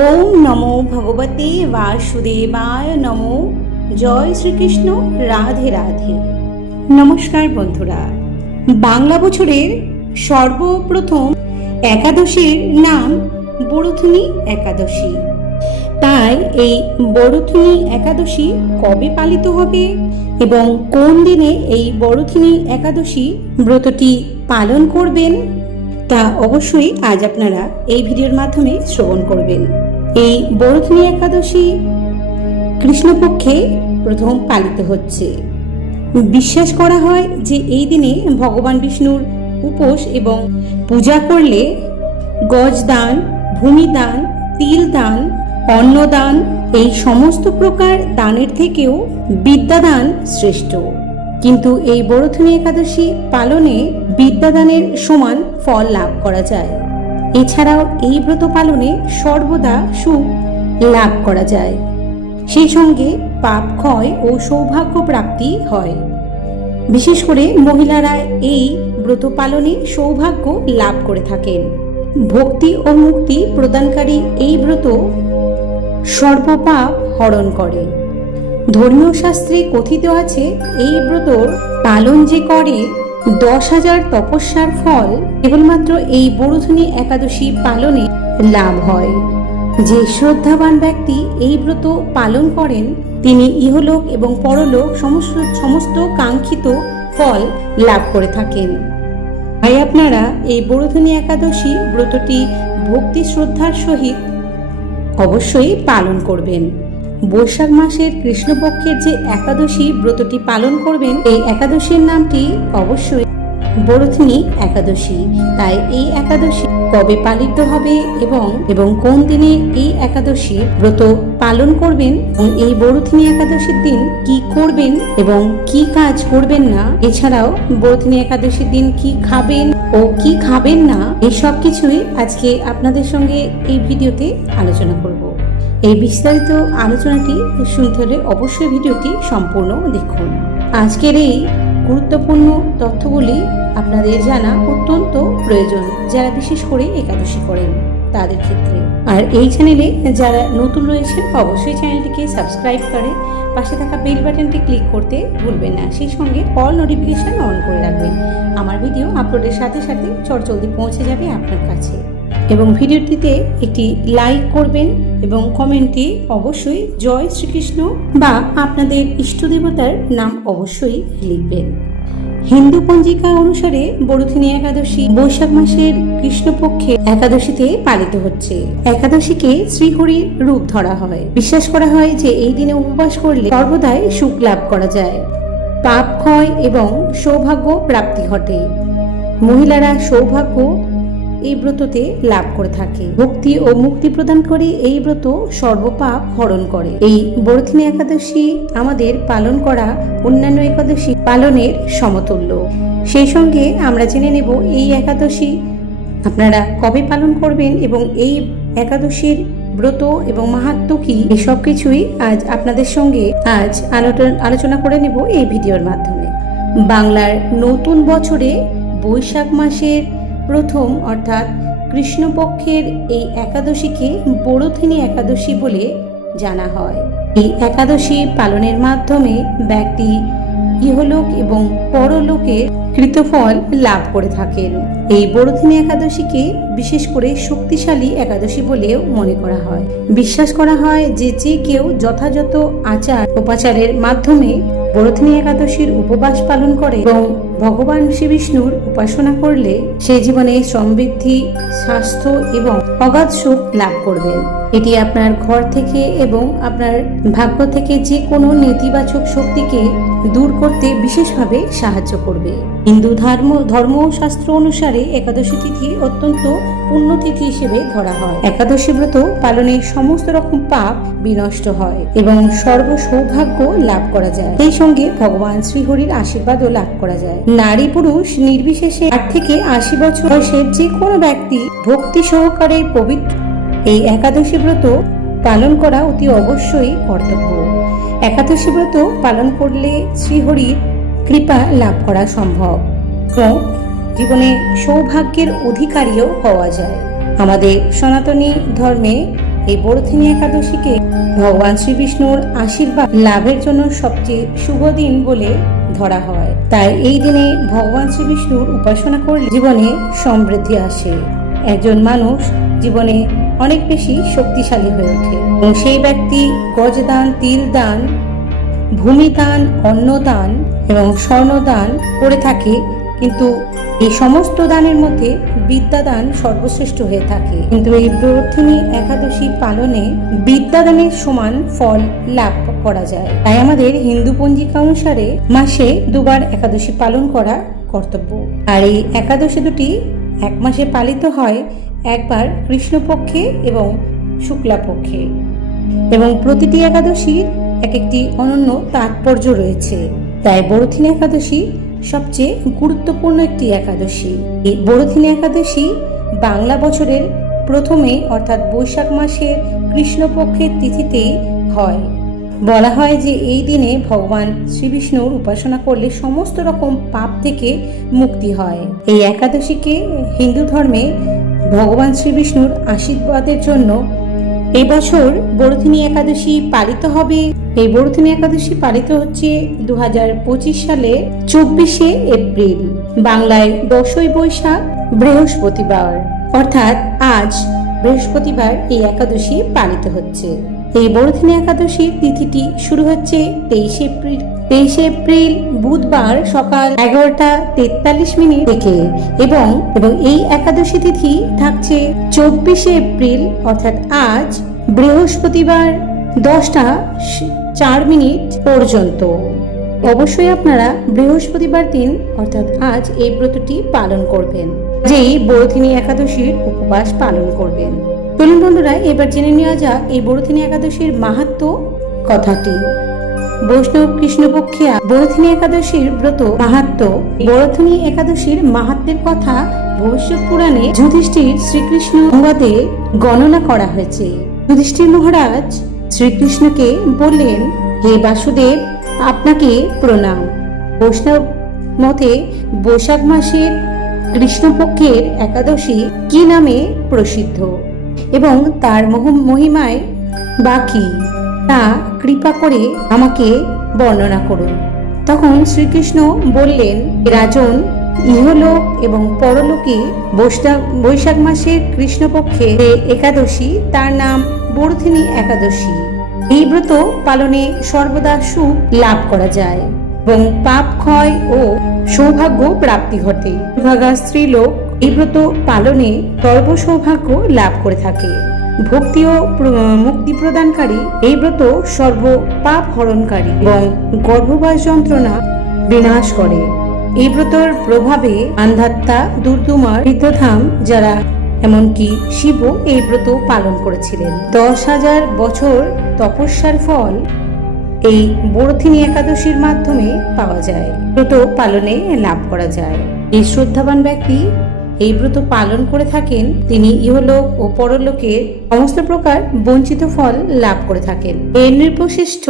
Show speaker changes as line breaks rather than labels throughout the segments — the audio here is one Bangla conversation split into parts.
ওম নমো ভগবতে বাসুদেবায় নমো জয় শ্রীকৃষ্ণ রাধে রাধে নমস্কার বন্ধুরা বাংলা বছরের সর্বপ্রথম একাদশীর নাম বরুথুনি একাদশী তাই এই বরুথুনি একাদশী কবে পালিত হবে এবং কোন দিনে এই বরুথুনি একাদশী ব্রতটি পালন করবেন তা অবশ্যই আজ আপনারা এই ভিডিওর মাধ্যমে শ্রবণ করবেন এই বরুথনী একাদশী কৃষ্ণপক্ষে প্রথম পালিত হচ্ছে বিশ্বাস করা হয় যে এই দিনে ভগবান বিষ্ণুর উপোস এবং পূজা করলে গজদান ভূমিদান তিল দান অন্নদান এই সমস্ত প্রকার দানের থেকেও বিদ্যাদান শ্রেষ্ঠ কিন্তু এই বরথুনি একাদশী পালনে বিদ্যাদানের সমান ফল লাভ করা যায় এছাড়াও এই ব্রত পালনে সর্বদা সুখ লাভ করা যায় সেই সঙ্গে পাপ ক্ষয় ও সৌভাগ্য প্রাপ্তি হয় বিশেষ করে মহিলারা এই ব্রত পালনে সৌভাগ্য লাভ করে থাকেন ভক্তি ও মুক্তি প্রদানকারী এই ব্রত সর্বপাপ হরণ করে ধর্মীয় শাস্ত্রে কথিত আছে এই ব্রতর পালন যে করে দশ হাজার তপস্যার ফল কেবলমাত্র এই বরুধনী একাদশী পালনে লাভ হয় যে শ্রদ্ধাবান ব্যক্তি এই ব্রত পালন করেন তিনি ইহলোক এবং পরলোক সমস্ত সমস্ত কাঙ্ক্ষিত ফল লাভ করে থাকেন তাই আপনারা এই বরুধনী একাদশী ব্রতটি ভক্তি শ্রদ্ধার সহিত অবশ্যই পালন করবেন বৈশাখ মাসের কৃষ্ণপক্ষের যে একাদশী ব্রতটি পালন করবেন এই একাদশীর নামটি অবশ্যই বরথিনী একাদশী তাই এই একাদশী কবে পালিত হবে এবং এবং কোন দিনে এই একাদশী ব্রত পালন করবেন এবং এই বরথিনী একাদশীর দিন কি করবেন এবং কি কাজ করবেন না এছাড়াও বরথিনী একাদশীর দিন কি খাবেন ও কি খাবেন না এই সব কিছুই আজকে আপনাদের সঙ্গে এই ভিডিওতে আলোচনা করব এই বিস্তারিত আলোচনাটি শুনতে হলে অবশ্যই ভিডিওটি সম্পূর্ণ দেখুন আজকের এই গুরুত্বপূর্ণ তথ্যগুলি আপনাদের জানা অত্যন্ত প্রয়োজন যারা বিশেষ করে একাদশী করেন তাদের ক্ষেত্রে আর এই চ্যানেলে যারা নতুন রয়েছেন অবশ্যই চ্যানেলটিকে সাবস্ক্রাইব করে পাশে থাকা বেল বাটনটি ক্লিক করতে ভুলবেন না সেই সঙ্গে অল নোটিফিকেশান অন করে রাখবেন আমার ভিডিও আপলোডের সাথে সাথে চটজলদি পৌঁছে যাবে আপনার কাছে এবং ভিডিওটিতে একটি লাইক করবেন এবং কমেন্টে অবশ্যই জয় শ্রীকৃষ্ণ বা আপনাদের ইষ্ট দেবতার নাম অবশ্যই লিখবেন হিন্দু পঞ্জিকা অনুসারে বড়ুথিনী একাদশী বৈশাখ মাসের কৃষ্ণপক্ষে একাদশীতে পালিত হচ্ছে একাদশীকে শ্রীহরির রূপ ধরা হয় বিশ্বাস করা হয় যে এই দিনে উপবাস করলে সর্বদাই সুখ লাভ করা যায় পাপ ক্ষয় এবং সৌভাগ্য প্রাপ্তি ঘটে মহিলারা সৌভাগ্য এই ব্রততে লাভ করে থাকে ভক্তি ও মুক্তি প্রদান করে এই ব্রত সর্বপাপ হরণ করে এই বরথিনী একাদশী আমাদের পালন করা অন্যান্য একাদশী পালনের সমতুল্য সেই সঙ্গে আমরা জেনে নেব এই একাদশী আপনারা কবে পালন করবেন এবং এই একাদশীর ব্রত এবং মাহাত্ম কি এসব কিছুই আজ আপনাদের সঙ্গে আজ আলোচনা করে নেব এই ভিডিওর মাধ্যমে বাংলার নতুন বছরে বৈশাখ মাসের প্রথম অর্থাৎ কৃষ্ণপক্ষের এই একাদশীকে বড়থিনী একাদশী বলে জানা হয় এই একাদশী পালনের মাধ্যমে ব্যক্তি ইহলোক এবং পরলোকে কৃতফল লাভ করে থাকেন এই বড়দিনী একাদশীকে বিশেষ করে শক্তিশালী একাদশী বলেও মনে করা হয় বিশ্বাস করা হয় যে যে কেউ যথাযথ আচার উপাচারের মাধ্যমে বরথিনী একাদশীর উপবাস পালন করে এবং ভগবান শ্রী বিষ্ণুর উপাসনা করলে সে জীবনে সমৃদ্ধি স্বাস্থ্য এবং অগাধ সুখ লাভ করবেন এটি আপনার ঘর থেকে এবং আপনার ভাগ্য থেকে যে কোনো নেতিবাচক শক্তিকে দূর করতে বিশেষভাবে সাহায্য করবে হিন্দু ধর্ম ধর্ম শাস্ত্র অনুসারে একাদশী তিথি অত্যন্ত পূর্ণ তিথি হিসেবে ধরা হয় একাদশী ব্রত পালনে সমস্ত রকম পাপ বিনষ্ট হয় এবং সর্ব সৌভাগ্য লাভ করা যায় সেই সঙ্গে ভগবান শ্রীহরির আশীর্বাদও লাভ করা যায় নারী পুরুষ নির্বিশেষে আট থেকে আশি বছর বয়সের যে কোনো ব্যক্তি ভক্তি সহকারে পবিত্র এই একাদশী ব্রত পালন করা অতি অবশ্যই কর্তব্য একাদশী ব্রত পালন করলে শ্রীহরির কৃপা লাভ করা সম্ভব এবং জীবনে সৌভাগ্যের অধিকারীও হওয়া যায় আমাদের সনাতনী ধর্মে এই বড়থিনী একাদশীকে ভগবান শ্রীবিষ্ণুর আশীর্বাদ লাভের জন্য সবচেয়ে শুভ দিন বলে ধরা হয় তাই এই দিনে ভগবান শ্রীবিষ্ণুর উপাসনা করলে জীবনে সমৃদ্ধি আসে একজন মানুষ জীবনে অনেক বেশি শক্তিশালী হয়ে ওঠে এবং সেই ব্যক্তি গজদান তিল দান ভূমিদান অন্নদান এবং স্বর্ণদান করে থাকে কিন্তু এই সমস্ত দানের মধ্যে বিদ্যাদান সর্বশ্রেষ্ঠ হয়ে থাকে কিন্তু এই ব্রতিনী একাদশী পালনে বিদ্যাদানের সমান ফল লাভ করা যায় তাই আমাদের হিন্দু পঞ্জিকা অনুসারে মাসে দুবার একাদশী পালন করা কর্তব্য আর এই একাদশী দুটি এক মাসে পালিত হয় একবার কৃষ্ণপক্ষে এবং শুক্লাপক্ষে এবং প্রতিটি একাদশীর এক একটি অনন্য তাৎপর্য রয়েছে তাই বড়থিন একাদশী সবচেয়ে গুরুত্বপূর্ণ একটি একাদশী এই বড়থিন একাদশী বাংলা বছরের প্রথমে অর্থাৎ বৈশাখ মাসের কৃষ্ণপক্ষের তিথিতেই হয় বলা হয় যে এই দিনে ভগবান শ্রীবিষ্ণুর উপাসনা করলে সমস্ত রকম পাপ থেকে মুক্তি হয় এই একাদশীকে হিন্দু ধর্মে ভগবান শ্রীবিষ্ণুর আশীর্বাদের জন্য এবছর বড়থিনী একাদশী পালিত হবে এই বরথিনী একাদশী পালিত হচ্ছে দু সালে চব্বিশে এপ্রিল বাংলায় দশই বৈশাখ বৃহস্পতিবার অর্থাৎ আজ বৃহস্পতিবার এই একাদশী পালিত হচ্ছে এই বড়দিন একাদশীর তিথিটি শুরু হচ্ছে তেইশে এপ্রিল তেইশে এপ্রিল বুধবার সকাল এগারোটা তেতাল্লিশ মিনিট থেকে এবং এবং এই একাদশী তিথি থাকছে চব্বিশে এপ্রিল অর্থাৎ আজ বৃহস্পতিবার দশটা চার মিনিট পর্যন্ত অবশ্যই আপনারা বৃহস্পতিবার দিন অর্থাৎ আজ এই ব্রতটি পালন করবেন যেই বড়দিনী একাদশীর উপবাস পালন করবেন চলুন বন্ধুরা এবার জেনে নেওয়া যাক এই বড়থিনী একাদশীর মাহাত্ম কথাটি বৈষ্ণব কৃষ্ণপক্ষে বড়থিনী একাদশীর ব্রত মাহাত্ম বড়থিনী একাদশীর মাহাত্মের কথা ভবিষ্য পুরাণে যুধিষ্ঠির শ্রীকৃষ্ণ অনুবাদে গণনা করা হয়েছে যুধিষ্ঠির মহারাজ শ্রীকৃষ্ণকে বললেন হে বাসুদেব আপনাকে প্রণাম বৈষ্ণব মতে বৈশাখ মাসের কৃষ্ণপক্ষের একাদশী কি নামে প্রসিদ্ধ এবং তার মহিমায় বাকি তা কৃপা করে আমাকে বর্ণনা করুন তখন শ্রীকৃষ্ণ বললেন রাজন ইহলোক এবং পরলোকে বৈশাখ মাসের কৃষ্ণপক্ষে একাদশী তার নাম বর্ধিনী একাদশী এই ব্রত পালনে সর্বদা সুখ লাভ করা যায় এবং পাপ ক্ষয় ও সৌভাগ্য প্রাপ্তি ঘটে ভাগা স্ত্রীলোক এই ব্রত পালনে সৌভাগ্য লাভ করে থাকে ভক্তি ও মুক্তি প্রদানকারী এই ব্রত সর্ব পাপ হরণকারী এবং গর্ভবাস যন্ত্রণা বিনাশ করে এই ব্রতর প্রভাবে আন্ধাত্মা দুর্দুমার বৃদ্ধধাম যারা এমনকি শিব এই ব্রত পালন করেছিলেন দশ হাজার বছর তপস্যার ফল এই বরথিনী একাদশীর মাধ্যমে পাওয়া যায় ব্রত পালনে লাভ করা যায় এই শ্রদ্ধাবান ব্যক্তি এই ব্রত পালন করে থাকেন তিনি ইহলোক ও পরলোকে সমস্ত প্রকার বঞ্চিত ফল লাভ করে থাকেন এর নির্বশিষ্ট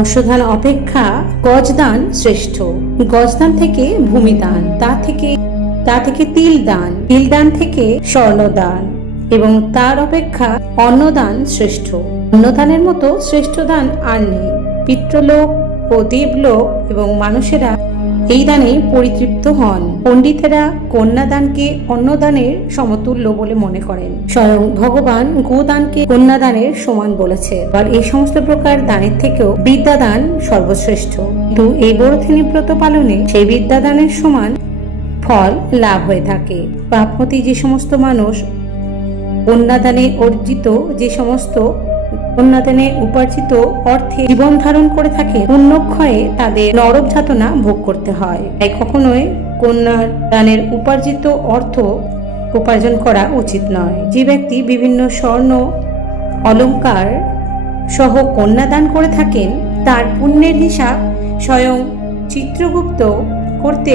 অশ্বধান অপেক্ষা গজদান শ্রেষ্ঠ গজদান থেকে ভূমিদান তা থেকে তা থেকে তিল দান তিল দান থেকে স্বর্ণদান এবং তার অপেক্ষা অন্নদান শ্রেষ্ঠ অন্নদানের মতো শ্রেষ্ঠ দান আর নেই পিতৃলোক ও দেবলোক এবং মানুষেরা এই দানে পরিতৃপ্ত হন পণ্ডিতেরা কন্যাদানকে অন্নদানের সমতুল্য বলে মনে করেন স্বয়ং ভগবান গোদানকে কন্যাদানের সমান বলেছে আর এই সমস্ত প্রকার দানের থেকেও বিদ্যাদান সর্বশ্রেষ্ঠ কিন্তু এই বড়থিনী ব্রত পালনে সেই বিদ্যাদানের সমান ফল লাভ হয়ে থাকে পাপমতি যে সমস্ত মানুষ কন্যাদানে অর্জিত যে সমস্ত পুণ্যাদানে উপার্জিত অর্থে জীবন ধারণ করে থাকে পুণ্যক্ষয়ে তাদের নরক যাতনা ভোগ করতে হয় তাই কখনোই দানের উপার্জিত অর্থ উপার্জন করা উচিত নয় যে ব্যক্তি বিভিন্ন স্বর্ণ অলঙ্কার সহ কন্যাদান করে থাকেন তার পুণ্যের হিসাব স্বয়ং চিত্রগুপ্ত করতে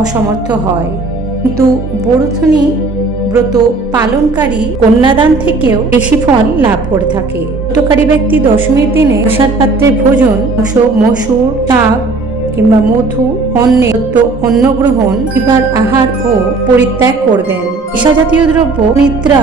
অসমর্থ হয় কিন্তু বরুথনি ব্রত পালনকারী কন্যাদান থেকেও বেশি ফল লাভ করে থাকে ব্রতকারী ব্যক্তি দশমীর দিনে প্রসাদ পাত্রে ভোজন মসুর শাক কিংবা মধু অন্নে অন্ন গ্রহণ বিবাদ আহার ও পরিত্যাগ করবেন ঈশা জাতীয় দ্রব্য নিদ্রা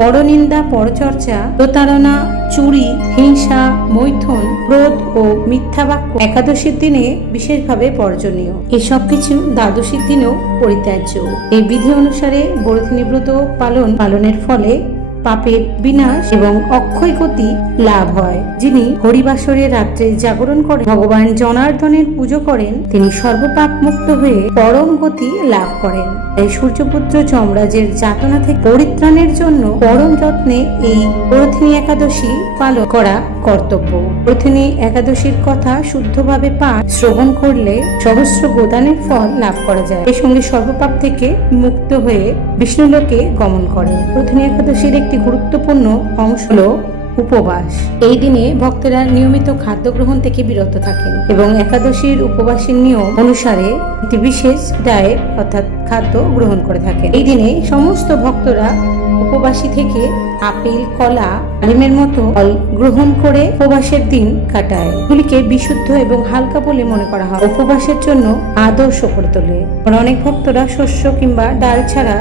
পরনিন্দা পরচর্চা প্রতারণা চুরি হিংসা মৈথুন ক্রোধ ও মিথ্যা বাক্য একাদশীর দিনে বিশেষভাবে বর্জনীয় এসব কিছু দ্বাদশীর দিনেও পরিত্যাজ্য এই বিধি অনুসারে বরধিনী ব্রত পালন পালনের ফলে পাপের বিনাশ এবং অক্ষয় গতি লাভ হয় যিনি হরিবাসরের রাত্রে জাগরণ করেন ভগবান জনার্দনের পুজো করেন তিনি সর্বপাপ মুক্ত হয়ে পরম গতি লাভ করেন তাই সূর্যপুত্র চমরাজের যাতনা থেকে পরিত্রাণের জন্য পরম যত্নে এই প্রথিনী একাদশী পালন করা কর্তব্য প্রথিনী একাদশীর কথা শুদ্ধভাবে পাঠ শ্রবণ করলে সহস্র গোদানের ফল লাভ করা যায় এর সঙ্গে সর্বপাপ থেকে মুক্ত হয়ে বিষ্ণুলোকে গমন করে প্রথিনী একাদশীর একটি গুরুত্বপূর্ণ অংশ হল উপবাস এই দিনে ভক্তেরা নিয়মিত খাদ্য গ্রহণ থেকে বিরত থাকেন এবং একাদশীর উপবাসের নিয়ম অনুসারে একটি বিশেষ ডায়েট অর্থাৎ খাদ্য গ্রহণ করে থাকেন এই দিনে সমস্ত ভক্তরা উপবাসী থেকে আপেল কলা আলিমের মতো ফল গ্রহণ করে উপবাসের দিন কাটায় গুলিকে বিশুদ্ধ এবং হালকা বলে মনে করা হয় উপবাসের জন্য আদর্শ করে তোলে অনেক ভক্তরা শস্য কিংবা ডাল ছাড়া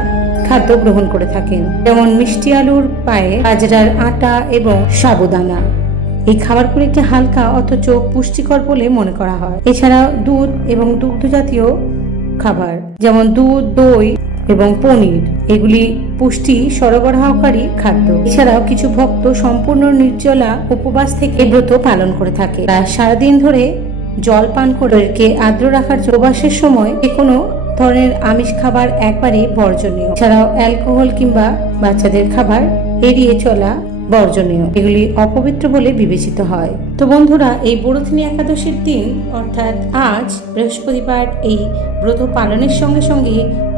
খাদ্য গ্রহণ করে থাকেন যেমন মিষ্টি আলুর পায়ে বাজরার আটা এবং সাবুদানা এই খাবারগুলি একটি হালকা অথচ পুষ্টিকর বলে মনে করা হয় এছাড়া দুধ এবং দুগ্ধ জাতীয় খাবার যেমন দুধ দই এবং পনির এগুলি পুষ্টি সরবরাহকারী খাদ্য এছাড়াও কিছু ভক্ত সম্পূর্ণ নির্জলা উপবাস থেকে ব্রত পালন করে থাকে সারাদিন ধরে জল পান করে আর্দ্র রাখার উপবাসের সময় যে কোনো ধরনের আমিষ খাবার একবারে বর্জনীয় এছাড়াও অ্যালকোহল কিংবা বাচ্চাদের খাবার এড়িয়ে চলা বর্জনীয় এগুলি অপবিত্র বলে বিবেচিত হয় তো বন্ধুরা এই বড়দিনী একাদশীর দিন অর্থাৎ আজ বৃহস্পতিবার এই ব্রত পালনের সঙ্গে সঙ্গে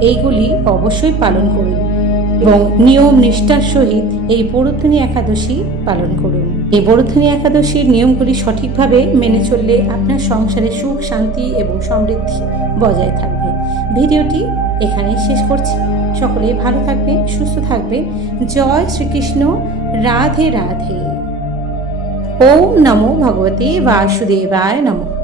এইগুলি অবশ্যই পালন করুন এবং নিয়ম নিষ্ঠার সহিত এই বড়দিনী একাদশী পালন করুন এই বরধ্বনি একাদশীর নিয়মগুলি সঠিকভাবে মেনে চললে আপনার সংসারে সুখ শান্তি এবং সমৃদ্ধি বজায় থাকবে ভিডিওটি এখানেই শেষ করছি সকলেই ভালো থাকবে সুস্থ থাকবে জয় শ্রীকৃষ্ণ রাধে রাধে ওম নমো ভগবতে বাসুদেবায় নমঃ